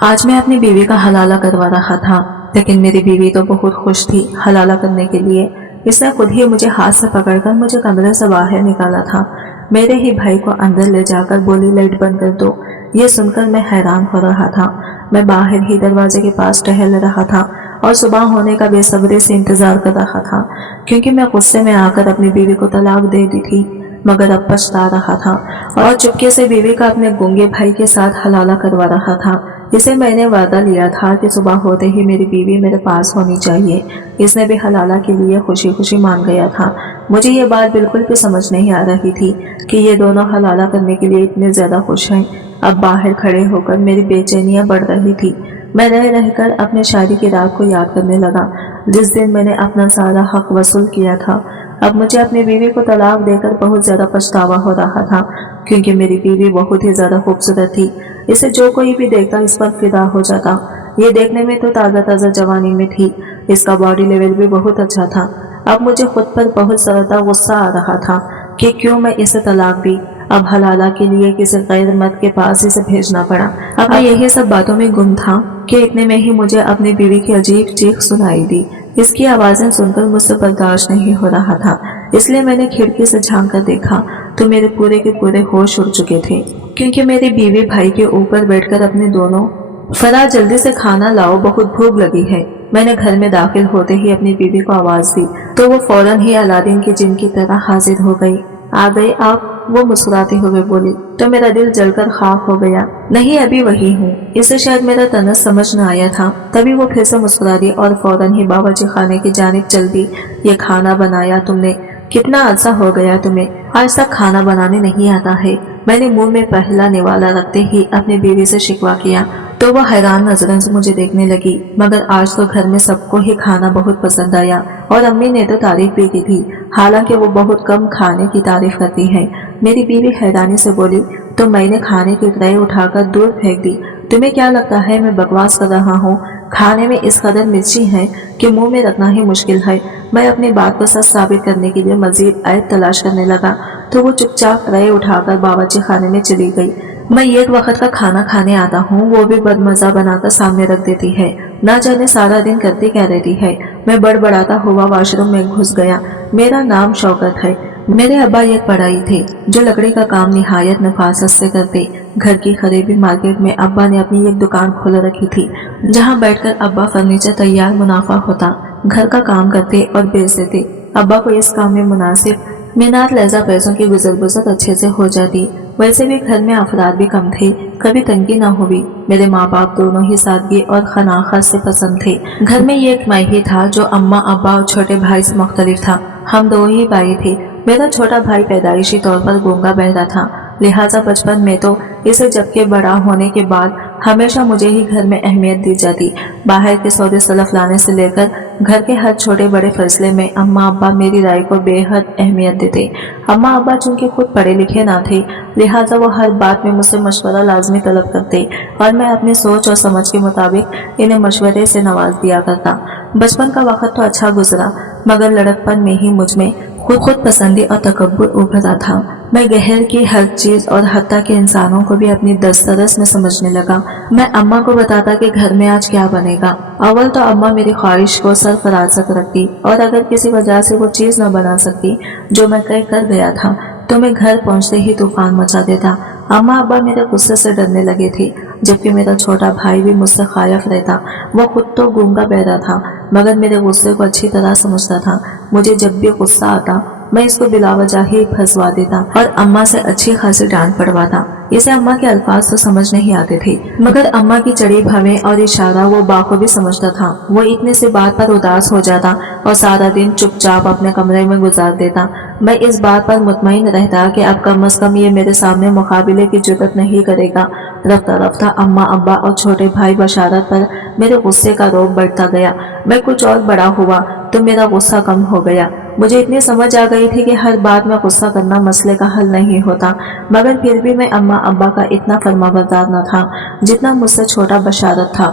آج میں اپنی بیوی کا حلالہ کروا رہا تھا، لیکن میری بیوی تو بہت خوش تھی حلالہ کرنے کے لیے۔ اس نے خود ہی مجھے ہاتھ سے پکڑ کر مجھے کمرے سے باہر نکالا تھا۔ میرے ہی بھائی کو اندر لے جا کر بولی لائٹ بند کر دو۔ یہ سن کر میں حیران ہو رہا تھا۔ میں باہر ہی دروازے کے پاس ٹہل رہا تھا اور صبح ہونے کا بے صبری سے انتظار کر رہا تھا، کیونکہ میں غصے میں آ کر اپنی بیوی کو طلاق دے دی تھی، مگر اب پچھتا رہا تھا اور چپکے سے بیوی کا اپنے گونگے بھائی کے ساتھ حلالہ کروا رہا تھا۔ اسے میں نے وعدہ لیا تھا کہ صبح ہوتے ہی میری بیوی میرے پاس ہونی چاہیے۔ اس نے بھی حلالہ کے لیے خوشی خوشی مان گیا تھا۔ مجھے یہ بات بالکل بھی سمجھ نہیں آ رہی تھی کہ یہ دونوں حلالہ کرنے کے لیے اتنے زیادہ خوش ہیں۔ اب باہر کھڑے ہو کر میری بے چینیاں بڑھ رہی تھی۔ میں رہ کر اپنے شادی کی رات کو یاد کرنے لگا، جس دن میں نے اپنا سارا حق وصول کیا تھا۔ اب مجھے اپنی بیوی کو طلاق دے کر بہت زیادہ پچھتاوا ہو رہا تھا، کیونکہ میری بیوی بہت ہی زیادہ خوبصورت تھی۔ اسے جو کوئی بھی دیکھتا اس پر فدا ہو جاتا۔ یہ دیکھنے میں تو تازہ جوانی میں تھی۔ اس کا باڈی لیول بھی بہت اچھا تھا۔ اب مجھے خود پر بہت زیادہ غصہ آ رہا تھا کہ کیوں میں اسے طلاق دی۔ اب حلالہ کے لیے کسی غیر مرد کے پاس اسے بھیجنا پڑا۔ اب میں یہی سب باتوں میں گم تھا کہ اتنے میں ہی مجھے اپنی بیوی کی عجیب چیخ سنائی دی۔ اس کی آوازیں سن کر مجھ سے برداشت نہیں ہو رہا تھا، اس لیے میں نے کھڑکی سے جھانک کر دیکھا تو میرے پورے کے پورے ہوش اڑ چکے تھے، کیونکہ میری بیوی بھائی کے اوپر بیٹھ کر اپنے دونوں فرا جلدی سے کھانا لاؤ، بہت بھوک لگی ہے۔ میں نے گھر میں داخل ہوتے ہی اپنی بیوی کو آواز دی تو وہ فوراً ہی الادین کی جن کی طرح حاضر ہو گئی۔ آ گئے آپ؟ وہ مسکراتے ہوئے بولی تو میرا دل جل کر خاک ہو گیا۔ نہیں، ابھی وہی ہوں۔ اسے شاید میرا طنز سمجھ نہ آیا تھا، تبھی وہ پھر سے مسکرا دی اور فوراً ہی باورچی خانے کی جانب چل دی۔ یہ کھانا بنایا تم نے؟ کتنا عرصہ ہو گیا تمہیں؟ آج تک کھانا بنانے نہیں آتا ہے؟ میں نے منہ میں پہلا نوالا رکھتے ہی اپنی بیوی سے شکوہ کیا تو وہ حیران نظروں سے مجھے دیکھنے لگی، مگر آج تو گھر میں سب کو ہی کھانا بہت پسند آیا اور امی نے تو تعریف بھی کی تھی، حالانکہ وہ بہت کم کھانے کی تعریف کرتی ہے۔ میری بیوی حیرانی سے بولی تو میں نے کھانے کی ٹرے اٹھا کر دور پھینک دی۔ تمہیں کیا لگتا ہے میں بکواس کر رہا ہوں؟ کھانے میں اس قدر مرچی ہے کہ منہ میں رکھنا ہی مشکل ہے۔ میں اپنی بات کو سچ ثابت کرنے کے لیے مزید عیب تلاش کرنے لگا تو وہ چپ چاپ ٹرے اٹھا کر باورچی خانے میں چلی گئی۔ میں ایک وقت کا کھانا کھانے آتا ہوں، وہ بھی بدمزہ بنا کر سامنے رکھ دیتی ہے، نہ جانے سارا دن کرتی کیا رہتی ہے۔ میں بڑبڑاتا ہوا واش روم میں گھس گیا۔ میرا نام شوکت ہے۔ میرے ابا ایک پڑھائی تھے جو لکڑی کا کام نہایت نفاست سے کرتے۔ گھر کی قریبی مارکیٹ میں ابا نے اپنی ایک دکان کھول رکھی تھی، جہاں بیٹھ کر ابا فرنیچر تیار منافع ہوتا گھر کا کام کرتے اور بیچ دیتے۔ ابا کو اس کام میں مناسب مینار لہذا پیسوں کی گزر بسر اچھے سے ہو جاتی۔ ویسے بھی گھر میں افراد بھی کم تھے، کبھی تنگی نہ ہوئی۔ میرے ماں باپ دونوں ہی سادگی اور خناخت سے پسند تھے۔ گھر میں ایک میں ہی تھا جو اماں ابا اور چھوٹے بھائی سے مختلف تھا۔ ہم دو ہی بھائی تھے۔ میرا چھوٹا بھائی پیدائشی طور پر گونگا بہرا تھا، لہٰذا بچپن میں تو اسے، جبکہ بڑا ہونے کے بعد ہمیشہ مجھے ہی گھر میں اہمیت دی جاتی۔ باہر کے سودے سلف لانے سے لے کر گھر کے ہر چھوٹے بڑے فیصلے میں اماں ابا میری رائے کو بے حد اہمیت دیتے۔ اماں ابا چونکہ خود پڑھے لکھے نہ تھے، لہٰذا وہ ہر بات میں مجھ سے مشورہ لازمی طلب کرتے اور میں اپنی سوچ اور سمجھ کے مطابق انہیں مشورے سے نواز دیا کرتا۔ بچپن کا وقت تو اچھا گزرا، مگر لڑکپن میں ہی مجھ میں خود پسندی اور تکبر ابھرا تھا۔ میں گہر کی ہر چیز اور حتیٰ کہ انسانوں کو بھی اپنی دسترس میں سمجھنے لگا۔ میں اماں کو بتاتا کہ گھر میں آج کیا بنے گا۔ اول تو اماں میری خواہش کو سرفراز رکھتی اور اگر کسی وجہ سے وہ چیز نہ بنا سکتی جو میں طے کر گیا تھا تو میں گھر پہنچتے ہی طوفان مچا دیتا۔ اماں ابا میرے غصے سے ڈرنے لگے تھے، جبکہ میرا چھوٹا بھائی بھی مجھ سے خائف رہتا۔ وہ خود تو گونگا بہرا تھا، مگر میرے غصے کو اچھی طرح سمجھتا تھا۔ مجھے جب بھی غصہ آتا میں اس کو بلا وجہ ہی پھنسوا دیتا اور اماں سے اچھی خاصی ڈانٹ پڑواتا۔ اسے اماں کے الفاظ تو سمجھ نہیں آتے تھے، مگر اماں کی چڑی بھویں اور اشارہ وہ بخوبی سمجھتا تھا۔ وہ اتنے سے بات پر اداس ہو جاتا اور سارا دن چپ چاپ اپنے کمرے میں گزار دیتا۔ میں اس بات پر مطمئن رہتا کہ اب کم از کم یہ میرے سامنے مقابلے کی جرات نہیں کرے گا۔ رفتہ رفتہ اماں ابا اور چھوٹے بھائی بشارت پر میرے غصے کا روب بڑھتا گیا۔ میں کچھ اور بڑا ہوا تو میرا غصہ کم ہو گیا۔ مجھے اتنی سمجھ آ گئی تھی کہ ہر بات میں غصہ کرنا مسئلے کا حل نہیں ہوتا، مگر پھر بھی میں اماں ابا کا اتنا فرما بردار نہ تھا جتنا مجھ سے چھوٹا بشارت تھا۔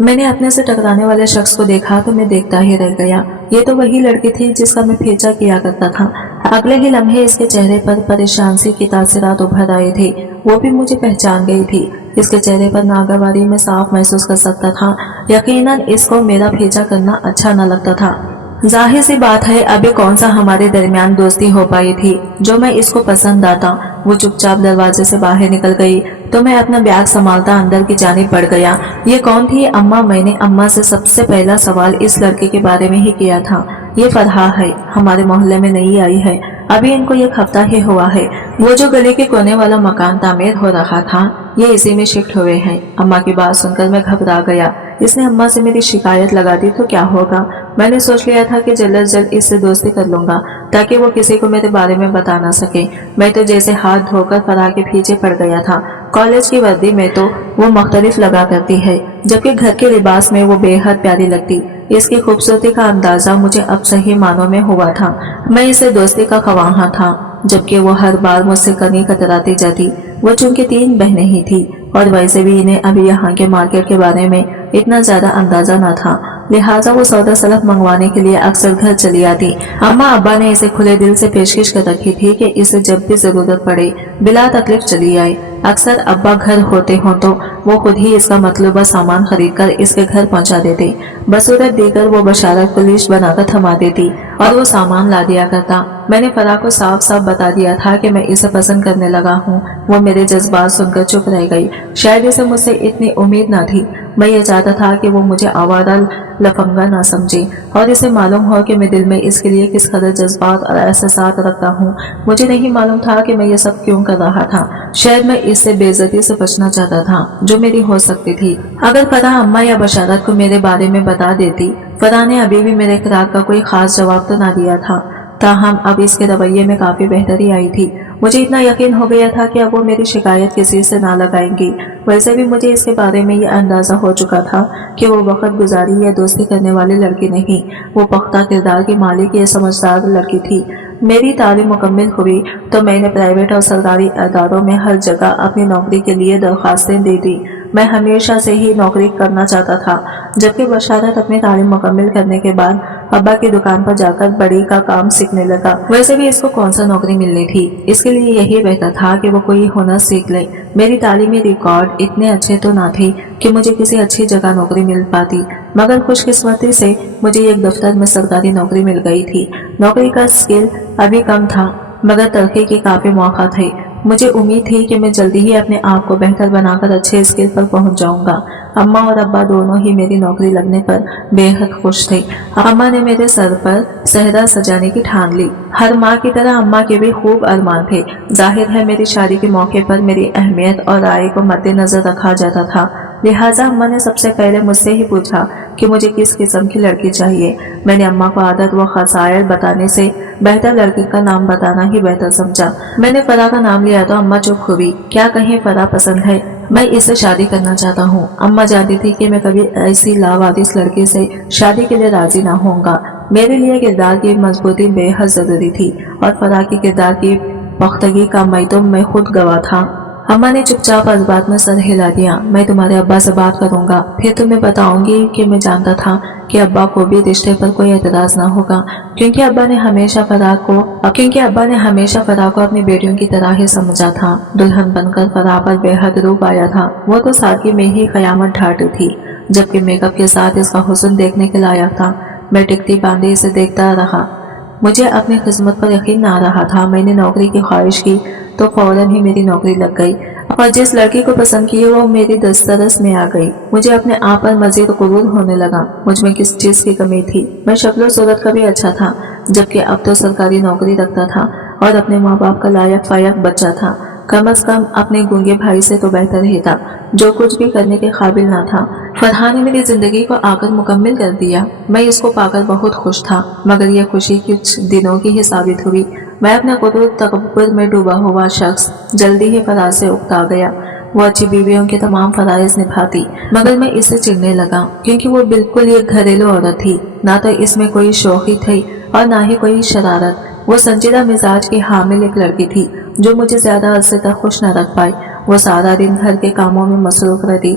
میں نے اپنے سے ٹکرانے والے شخص کو دیکھا تو میں دیکھتا ہی رہ گیا۔ یہ تو وہی لڑکی تھی جس کا میں پیچھا کیا کرتا تھا۔ اگلے ہی لمحے اس کے چہرے پر پریشان سی کی تاثرات ابھر آئے تھے۔ وہ بھی مجھے پہچان گئی تھی۔ اس کے چہرے پر ناگواری میں صاف محسوس کر سکتا تھا۔ یقیناً اس کو میرا پیچھا کرنا اچھا نہ لگتا تھا۔ ظاہر سی بات ہے ابھی کون سا ہمارے درمیان دوستی ہو پائی تھی جو میں اس کو پسند آتا۔ وہ چپ چاپ دروازے سے باہر نکل گئی تو میں اپنا بیگ سنبھالتا اندر کی جانب بڑھ گیا۔ یہ کون تھی اماں؟ میں نے اماں سے سب سے پہلا سوال اس لڑکے کے بارے میں ہی کیا تھا۔ یہ فرحہ ہے، ہمارے محلے میں نئی آئی ہے، ابھی ان کو ایک ہفتہ ہی ہوا ہے۔ وہ جو گلی کے کونے والا مکان تعمیر ہو رہا تھا یہ اسی میں شفٹ ہوئے ہیں۔ اماں کی بات سن کر میں گھبرا گیا۔ اس نے اماں سے میری شکایت لگا دی تو کیا ہوگا؟ میں نے سوچ لیا تھا کہ جلد از جلد اس سے دوستی کر لوں گا تاکہ وہ کسی کو میرے بارے میں بتا نہ سکے۔ میں تو جیسے ہاتھ دھو کر فرح کے پیچھے پڑ گیا تھا۔ کالج کی وردی میں تو وہ مختلف لگا کرتی ہے جبکہ گھر کے لباس میں وہ بے حد پیاری لگتی۔ اس کی خوبصورتی کا اندازہ مجھے اب صحیح معنوں میں ہوا تھا۔ میں اسے دوستی کا خواہاں تھا جبکہ وہ ہر بار مجھ سے کنی کتراتی جاتی۔ وہ چونکہ 3 بہنیں ہی تھی اور ویسے بھی انہیں ابھی یہاں کے مارکیٹ کے بارے میں اتنا زیادہ اندازہ نہ تھا، لہٰذا وہ سودا سلف منگوانے کے لیے اکثر گھر چلی آتی۔ اماں ابا نے اسے کھلے دل سے پیشکش کر رکھی تھی کہ اسے جب بھی ضرورت پڑے بلا تکلیف چلی آئے۔ اکثر ابا گھر ہوتے ہوں تو وہ خود ہی اس کا مطلوبہ سامان خرید کر اس کے گھر پہنچا دیتے۔ بصورت دیگر وہ بشارت کو لیش بنا کر تھما دیتی اور وہ سامان لا دیا کرتا۔ میں نے فرح کو صاف صاف بتا دیا تھا کہ میں اسے پسند کرنے لگا ہوں۔ وہ میرے جذبات سن کر چپ رہ گئی۔ شاید اسے مجھ سے اتنی امید نہ تھی۔ میں یہ چاہتا تھا کہ وہ مجھے آوارہ لفنگا نہ سمجھے اور اسے معلوم ہو کہ میں دل میں اس کے لیے کس قدر جذبات اور احساسات رکھتا ہوں۔ مجھے نہیں معلوم تھا کہ میں یہ سب کیوں کر رہا تھا۔ شاید میں اس سے بے عزتی سے بچنا چاہتا تھا جو میری ہو سکتی تھی اگر فرح اماں یا بشارت کو میرے بارے میں بتا دیتی۔ فرح نے ابھی بھی میرے اقرار کا کوئی خاص جواب تو نہ دیا تھا، تاہم اب اس کے رویے میں کافی بہتری آئی تھی۔ مجھے اتنا یقین ہو گیا تھا کہ اب وہ میری شکایت کسی سے نہ لگائیں گی۔ ویسے بھی مجھے اس کے بارے میں یہ اندازہ ہو چکا تھا کہ وہ وقت گزاری یا دوستی کرنے والی لڑکی نہیں، وہ پختہ کردار کی مالک یا سمجھدار لڑکی تھی۔ میری تعلیم مکمل ہوئی تو میں نے پرائیویٹ اور سرکاری اداروں میں ہر جگہ اپنی نوکری کے لیے درخواستیں دے دی۔ میں ہمیشہ سے ہی نوکری کرنا چاہتا تھا، جبکہ بشارت اپنی تعلیم مکمل کرنے کے بعد ابا کی دکان پر جا کر بڑی کا کام سیکھنے لگا۔ ویسے بھی اس کو کون سا نوکری ملنی تھی، اس کے لیے یہی بہتر تھا کہ وہ کوئی ہنر سیکھ لے۔ میری تعلیمی ریکارڈ اتنے اچھے تو نہ تھے کہ مجھے کسی اچھی جگہ نوکری مل پاتی، مگر خوش قسمتی سے مجھے ایک دفتر میں سرکاری نوکری مل گئی تھی۔ نوکری کا اسکیل ابھی کم تھا مگر ترقی کے کافی موقع تھے۔ مجھے امید تھی کہ میں جلدی ہی اپنے آپ کو بہتر بنا کر اچھے اسکیل پر پہنچ جاؤں گا۔ اماں اور ابا دونوں ہی میری نوکری لگنے پر بے حد خوش تھے۔ اماں نے میرے سر پر صحرا سجانے کی ٹھان لی۔ ہر ماں کی طرح اماں کے بھی خوب ارمان تھے۔ ظاہر ہے میری شادی کے موقع پر میری اہمیت اور رائے کو مد نظر رکھا جاتا تھا، لہٰذا اماں نے سب سے پہلے مجھ سے ہی پوچھا کہ مجھے کس قسم کی لڑکی چاہیے۔ میں نے اماں کو عادت و خصائل بتانے سے بہتر لڑکی کا نام بتانا ہی بہتر سمجھا۔ میں نے فرح کا نام لیا تو اماں چپ ہوئی۔ کیا کہیں فرح پسند ہے؟ میں اس سے شادی کرنا چاہتا ہوں۔ اماں جانتی تھی کہ میں کبھی ایسی لاوارث لڑکی سے شادی کے لیے راضی نہ ہوں گا۔ میرے لیے کردار کی مضبوطی بے حد ضروری تھی اور فرح کی کردار کی پختگی کا میں خود گواہ تھا۔ اماں نے چپ چاپ اس بات میں سر ہلا دیا۔ میں تمہارے ابا سے بات کروں گا، پھر تمہیں بتاؤں گی کہ میں جانتا تھا کہ ابا کو بھی رشتے پر کوئی اعتراض نہ ہوگا، کیونکہ ابا نے ہمیشہ فرح کو اپنی بیٹیوں کی طرح ہی سمجھا تھا۔ دلہن بن کر فرح پر بے حد روپ آیا تھا۔ وہ تو سادگی میں ہی قیامت ڈھاٹی تھی، جبکہ میک اپ کے ساتھ اس کا حسن دیکھنے کے لائق تھا۔ میں ٹکتی باندھے اسے دیکھتا رہا۔ مجھے اپنی قسمت پر یقین نہ آ رہا تھا۔ میں نے نوکری کی خواہش کی تو فوراً ہی میری نوکری لگ گئی اور جس لڑکی کو پسند کی وہ میری دسترس میں آ گئی۔ مجھے اپنے آپ پر مزید غرور ہونے لگا۔ مجھ میں کس چیز کی کمی تھی؟ میں شکل و صورت کا بھی اچھا تھا، جبکہ اب تو سرکاری نوکری رکھتا تھا اور اپنے ماں باپ کا لائق فائق بچہ تھا۔ کم از کم اپنے گونگے بھائی سے تو بہتر ہی تھا جو کچھ بھی کرنے کے قابل نہ تھا۔ فرحہ نے میری زندگی کو آ کر مکمل کر دیا۔ میں اس کو پا کر بہت خوش تھا، مگر یہ خوشی کچھ دنوں کی ہی ثابت ہوئی۔ میں اپنے غرور تکبر میں ڈوبا ہوا شخص جلدی ہی فرح سے اکتا گیا۔ وہ اچھی بیویوں کے تمام فرائض نبھاتی، مگر میں اسے چڑھنے لگا کیونکہ وہ بالکل ایک گھریلو عورت تھی۔ نہ تو اس میں کوئی شوخی تھی اور نہ ہی کوئی شرارت۔ وہ سنجیدہ مزاج کی حامل ایک لڑکی تھی جو مجھے زیادہ عرصے تک خوش نہ رکھ پائی۔ وہ سارا دن گھر کے کاموں میں مصروف رہتی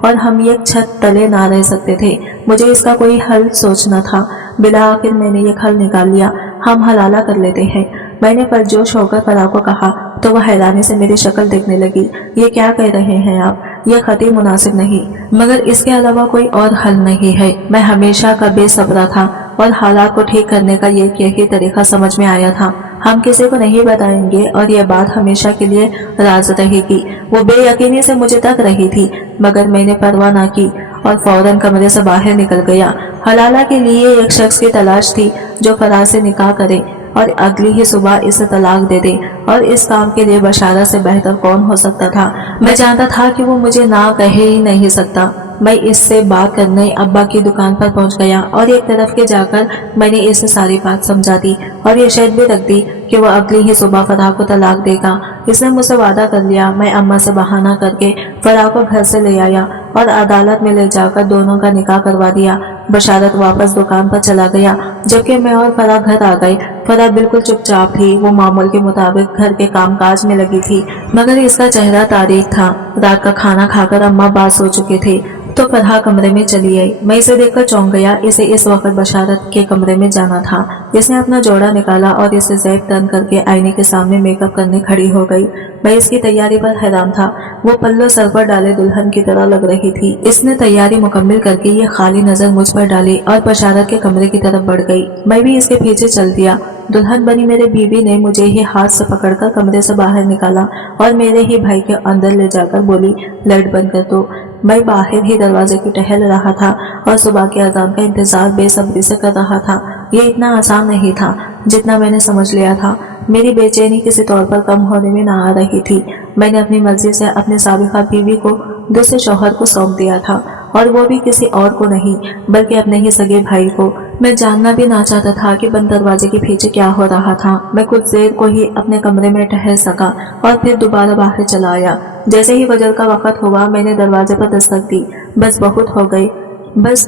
اور ہم ایک چھت تلے نہ رہ سکتے تھے۔ مجھے اس کا کوئی حل سوچنا تھا۔ بلا آخر میں نے ایک حل نکال لیا، ہم حلالہ کر لیتے ہیں۔ میں نے پرجوش ہو کر فرا کو کہا تو وہ حیرانی سے میری شکل دیکھنے لگی۔ یہ کیا کہہ رہے ہیں آپ؟ یہ خطی مناسب نہیں، مگر اس کے علاوہ کوئی اور حل نہیں ہے۔ میں ہمیشہ کا بے صبرا تھا اور حالات کو ٹھیک کرنے کا یہی طریقہ سمجھ میں آیا تھا۔ ہم کسی کو نہیں بتائیں گے اور یہ بات ہمیشہ کے لیے راز رہے گی۔ وہ بے یقینی سے مجھے تک رہی تھی، مگر میں نے پرواہ نہ کی اور فوراً کمرے سے باہر نکل گیا۔ حلالہ کے لیے ایک شخص کی تلاش تھی جو فرا سے نکاح کرے اور اگلی ہی صبح اسے طلاق دے دے، اور اس کام کے لیے بشارت سے بہتر کون ہو سکتا تھا؟ میں جانتا تھا کہ وہ مجھے نہ کہہ ہی نہیں سکتا۔ میں اس سے بات کرنے ابا کی دکان پر پہنچ گیا اور ایک طرف کے جا کر میں نے اسے ساری بات سمجھا دی اور یہ شرط بھی رکھ دی کہ وہ اگلی ہی صبح فرا کو طلاق دے گا۔ اس نے مجھ سے وعدہ کر لیا۔ میں اماں سے بہانہ کر کے فرا کو گھر سے لے آیا اور عدالت میں لے جا کر دونوں کا نکاح کروا دیا۔ بشارت واپس دکان پر چلا گیا جبکہ میں اور فرا گھر آ گئے۔ فرا بالکل چپ چاپ تھی، وہ معمول کے مطابق گھر کے کام کاج میں لگی تھی، مگر اس کا چہرہ تاریک تھا۔ رات کا کھانا کھا کر اماں باز ہو چکے تھے تو فرا کمرے میں چلی آئی۔ میں اسے دیکھ کر چونک گیا۔ اسے اس وقت بشارت کے کمرے میں جانا تھا۔ اس نے اپنا جوڑا نکالا اور اسے زیب تن کر کے آئینے کے سامنے میک اپ کرنے کھڑی ہو گئی۔ میں اس کی تیاری پر حیران تھا۔ وہ پلو سر پر ڈالے دلہن کی طرح لگ رہی تھی۔ اس نے تیاری مکمل کر کے یہ خالی نظر مجھ پر ڈالی اور بشارت کے کمرے کی طرف بڑھ گئی۔ میں بھی اس کے پیچھے چل دیا۔ دلہن بنی میرے بیوی نے مجھے ہی ہاتھ سے پکڑ کر کمرے سے باہر نکالا اور میرے ہی بھائی کے اندر لے جا کر بولی، لائٹ بند کر دو۔ میں باہر ہی دروازے کی ٹہل رہا تھا اور صبح کے اذان کا انتظار بے صبری سے کر رہا تھا۔ یہ اتنا آسان نہیں تھا جتنا میں نے سمجھ لیا تھا۔ میری بے چینی کسی طور پر کم ہونے میں نہ آ رہی تھی۔ میں نے اپنی مرضی سے اپنے سابقہ بیوی کو دوسرے شوہر کو سونپ دیا تھا، اور وہ بھی کسی اور کو نہیں بلکہ اپنے ہی سگے بھائی کو۔ میں جاننا بھی نہ چاہتا تھا کہ بند دروازے کے پیچھے کیا ہو رہا تھا۔ میں کچھ دیر کو ہی اپنے کمرے میں ٹہل سکا اور پھر دوبارہ باہر چلا آیا۔ جیسے ہی فجر کا وقت ہوا میں نے دروازے پر دستک دی۔ بس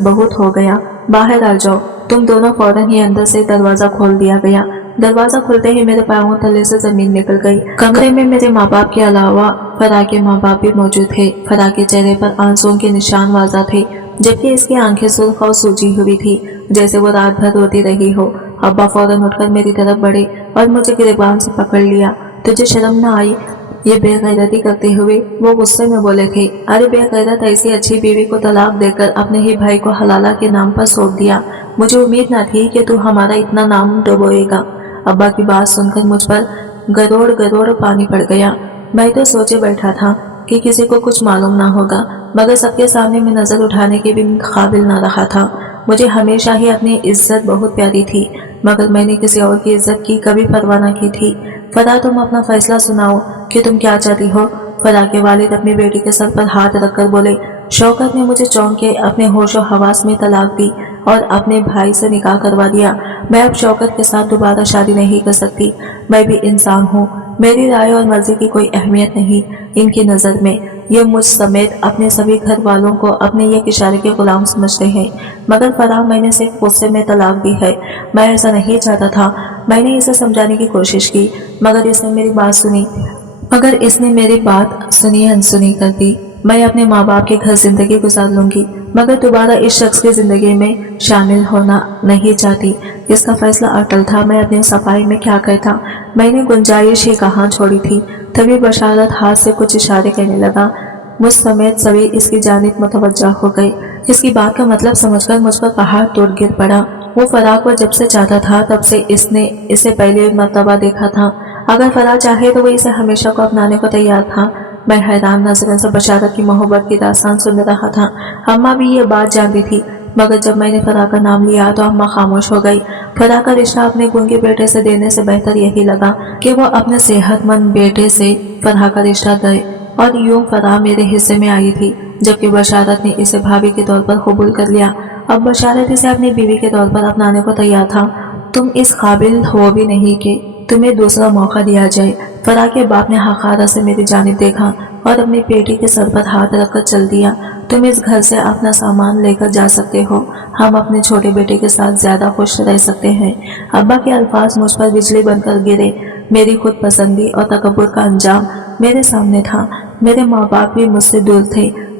بہت ہو گیا، باہر آ جاؤ۔ تم دونوں فوراً ہی اندر سے دروازہ کھول دیا گیا۔ دروازہ کھلتے ہی میرے پاؤں تلے سے زمین نکل گئی۔ کمرے میں میرے ماں باپ کے علاوہ فرا کے ماں باپ بھی موجود تھے۔ فرا کے چہرے پر آنسوؤں کے نشان واضح تھے، جبکہ اس کی آنکھیں سرخ اور سوجی ہوئی تھی جیسے وہ رات بھر روتی رہی ہو۔ ابا فوراً اٹھ کر میری طرف بڑھے اور مجھے گریبان سے پکڑ لیا۔ تجھے شرم نہ آئی؟ یہ بے غیرتی کرتے ہوئے وہ غصے میں بولے تھے۔ ارے بے غیرت، ایسی اچھی بیوی کو طلاق دے کر اپنے ہی بھائی کو حلالہ کے نام پر سونپ دیا۔ مجھے امید نہ تھی کہ تو ہمارا اتنا نام ڈبوئے گا۔ ابا کی بات سن کر مجھ پر گروڑ پانی پڑ گیا۔ میں تو سوچے بیٹھا تھا کہ کسی کو کچھ معلوم نہ ہوگا، مگر سب کے سامنے میں نظر اٹھانے کے بھی قابل نہ رہا تھا۔ مجھے ہمیشہ ہی اپنی عزت بہت پیاری تھی، مگر میں نے کسی اور کی عزت کی کبھی پرواہ نہ کی تھی۔ فرا، تم اپنا فیصلہ سناؤ کہ تم کیا چاہتی ہو؟ فرا کے والد اپنی بیٹی کے سر پر ہاتھ رکھ کر بولے۔ شوکت نے مجھے چونک کے اپنے ہوش و حواس میں طلاق دی اور اپنے بھائی سے نکاح کروا دیا۔ میں اب شوکت کے ساتھ دوبارہ شادی نہیں کر سکتی۔ میں بھی انسان ہوں، میری رائے اور مرضی کی کوئی اہمیت نہیں ان کی نظر میں۔ یہ مجھ سمیت اپنے سبھی گھر والوں کو اپنے ایک اشارے کے غلام سمجھتے ہیں۔ مگر فرا، میں نے صرف غصے میں طلاق دی ہے، میں ایسا نہیں چاہتا تھا۔ میں نے اسے سمجھانے کی کوشش کی مگر اس نے میری بات سنی انسنی کر دی۔ میں اپنے ماں باپ کے گھر زندگی گزار لوں گی، مگر دوبارہ اس شخص کی زندگی میں شامل ہونا نہیں چاہتی۔ اس کا فیصلہ اٹل تھا۔ میں اپنی صفائی میں کیا کہتا؟ میں نے گنجائش ہی کہاں چھوڑی تھی۔ تبھی بشارت ہاتھ سے کچھ اشارے کہنے لگا۔ مجھ سمیت سبھی اس کی جانب متوجہ ہو گئے۔ اس کی بات کا مطلب سمجھ کر مجھ پر پہاڑ ٹوٹ گر پڑا۔ وہ فرا کو جب سے چاہتا تھا تب سے اس نے اسے پہلے مرتبہ دیکھا تھا۔ اگر فرا چاہے تو وہ اسے ہمیشہ کو اپنانے کو تیار تھا۔ میں حیران نظروں سے بشارت کی محبت کی داستان سن رہا تھا۔ اماں بھی یہ بات جانتی تھی، مگر جب میں نے فرا کا نام لیا تو اماں خاموش ہو گئی۔ فرا کا رشتہ اپنے گنگے بیٹے سے دینے سے بہتر یہی لگا کہ وہ اپنے صحت مند بیٹے سے فرا کا رشتہ دے، اور یوں فرا میرے حصے میں آئی تھی، جبکہ بشارت نے اسے بھابھی کے طور پر قبول کر لیا۔ اب بشارت اسے اپنی بیوی کے طور پر اپنانے کو تیار تھا۔ تم اس قابل ہو بھی نہیں کہ تمہیں دوسرا موقع دیا جائے۔ فرا کے باپ نے حقارت سے میری جانب دیکھا اور اپنی بیٹی کے سر پر ہاتھ رکھ کر چل دیا۔ تم اس گھر سے اپنا سامان لے کر جا سکتے ہو، ہم اپنے چھوٹے بیٹے کے ساتھ زیادہ خوش رہ سکتے ہیں۔ ابا کے الفاظ مجھ پر بجلی بن کر گرے۔ میری خود پسندی اور تکبر کا انجام میرے سامنے تھا۔ میرے ماں باپ بھی مجھ سے دور تھے،